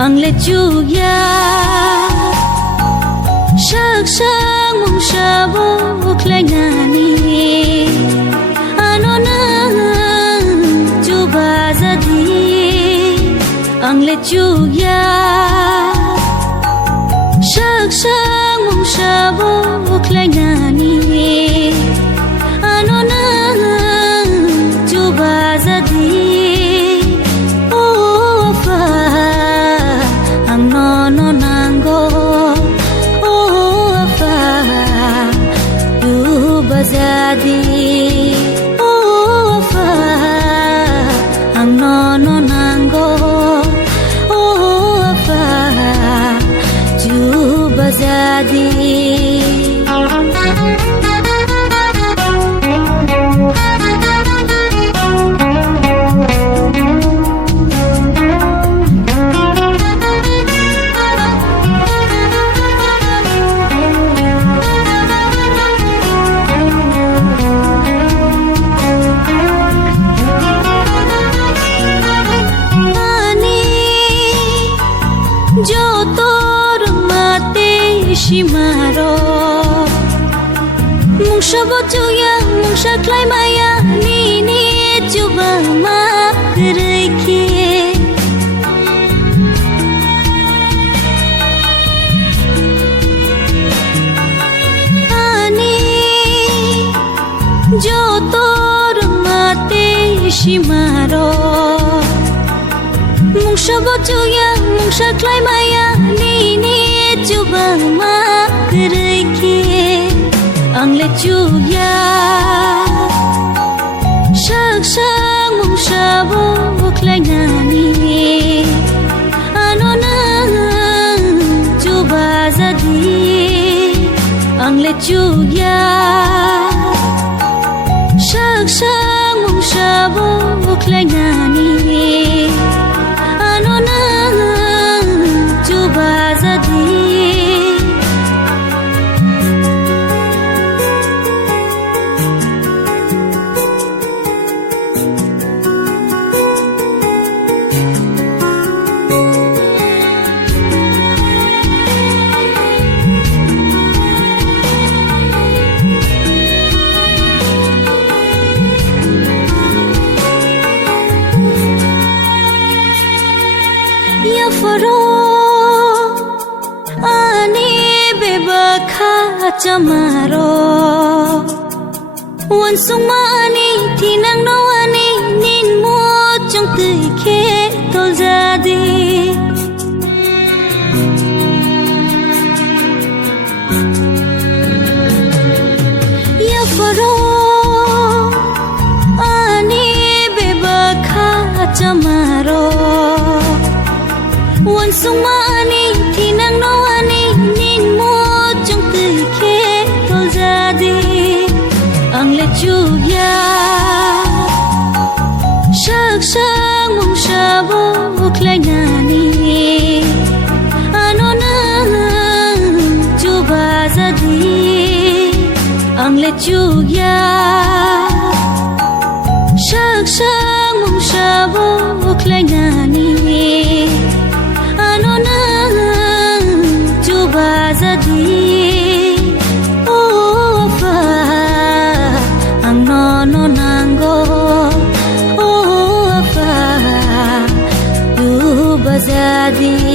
ang lechuya sak sak mong sabok lai ngani ano na chuba jadi ang lechuya sak sak mong sabok lai ngani ano na chuba jadi jadi fa ang no nango fa juba jadi Shimaro mung shabotuya mung shaklai maya ni ni juba ma reiki ani jotor mate shimaro mung shabotuya mung shaklai maya ni ni juba ma ang lechuya sak sak mong sabok lai ngani ano na chuba jadi ang lechuya sak sak mong sabok lai ngani ano na chuba jadi faro ani bebakha chamaro wan sumani thinang no ani nin mo chong tui khe tol jadi ya faro ani bebakha chamaro wan sumani thinang no ani nin mo chong tui khe tol jadi ang lechuya sak sak mong sabok lai ngani ano na chuba jadi ang lechuya sak sak mong sabok lai ngani jadi fa ang no nango fa juba jadi